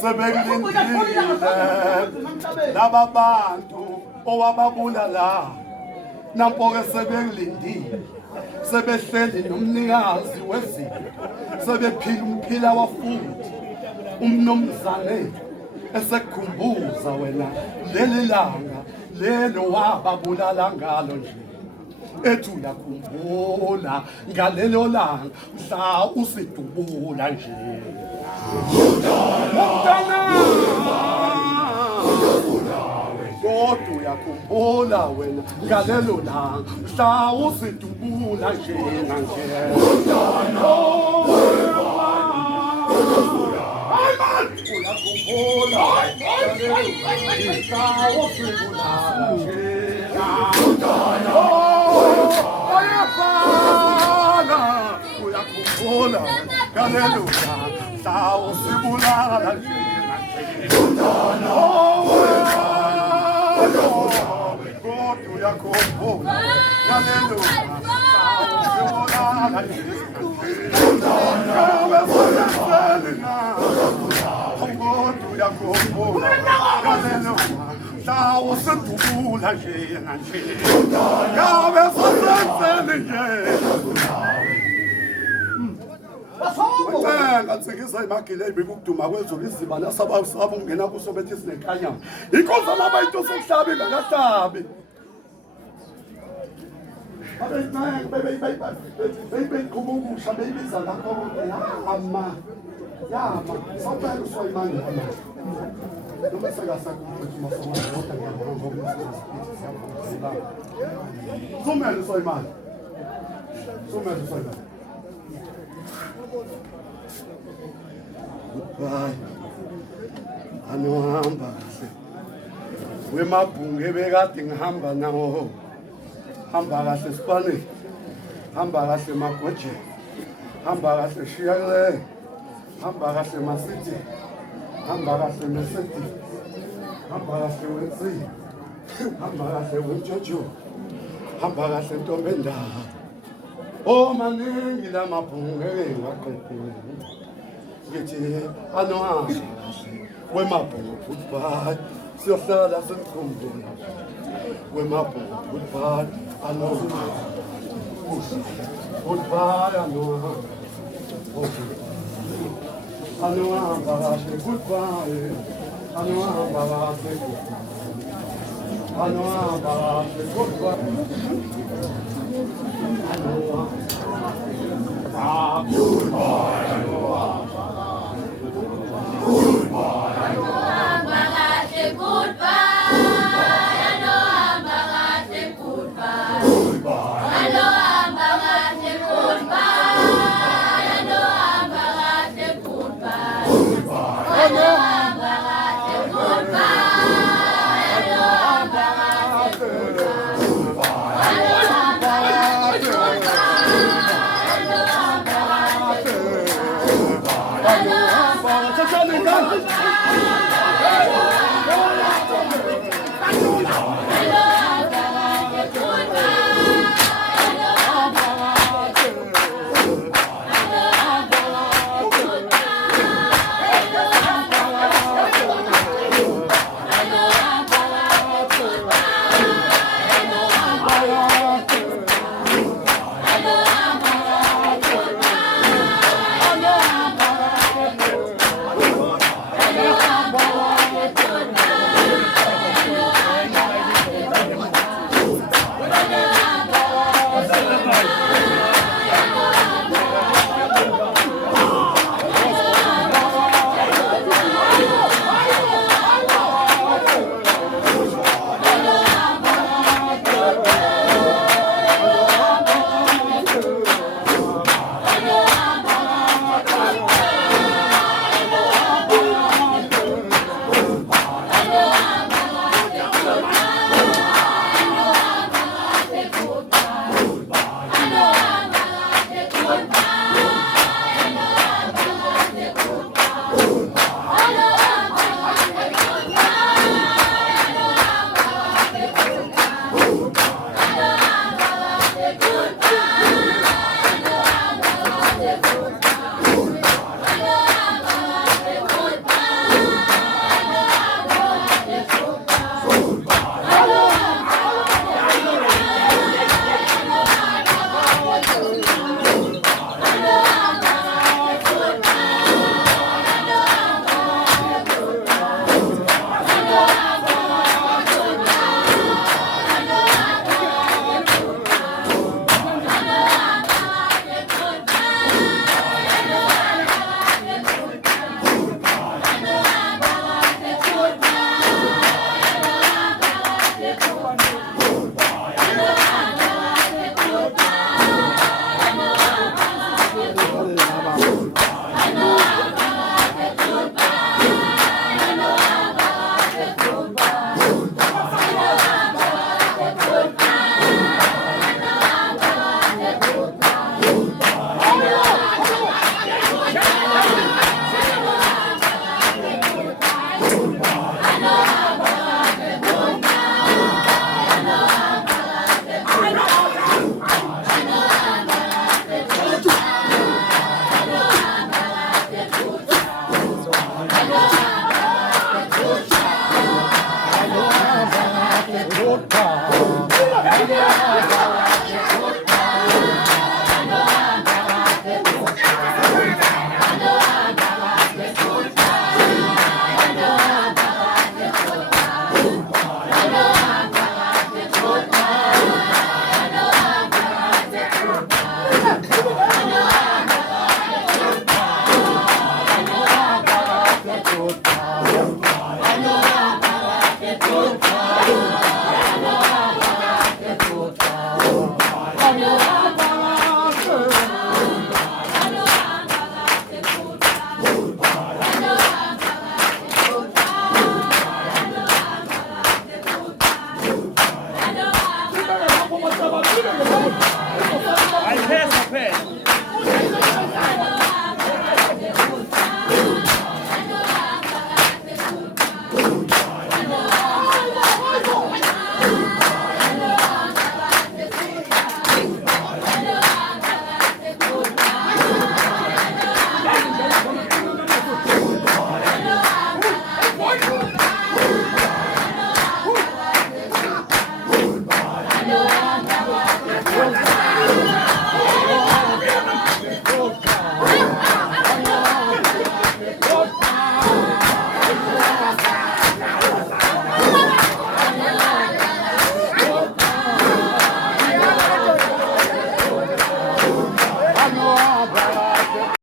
sebekulindile laba bantu owababulala nampo-ke sebekulindile sebehleli nomnikazi wezinto sebephila umphila wafuthi umnomzane esekukhumbuza wena leli langa lelo wababulala ngalo nje ethi uyakhumbula ngalelo langa mhla usidubula nje kodwa uyakhumbula wena ngalelo langa mhla usidubula nje uyakhumbula ngalelo mhla usibulala nje kodwa uyakhumbula ngalelo mhla usibulala nje uyakhumbula ngalelo mhla usedubula nje ngabe sasenzele nje ngatsikisa imagile ibikukuduma kwezulu izibana saba ungena kuso bethi sinekanyama inkoza laba into sokuhlaba ingakahlabi beyiqhubukusha beyibiza lakho yama sawuphela usoyimani noma sumele usoyimani Goodbye. Anohamba kahle. Wemabhunge bekade ngihamba nawo. Hamba kahle Sipane. Hamba kahle Magoje. Hamba kahle Shiyale. Hamba kahle Masiti. Hamba kahle Meseti. Hamba kahle Wensi. Hamba kahle Wenjojo. Hamba kahle Ntombenda. Oh maningi lamabhunge ngaqedile. Ngithi anohamba wemabhungu goodbye siyohlala senikhumbula wemabhungu goodbye anohamba goodbye anohamba kahle goodbye anohamba kahle anohamba kahle goodbye Amen.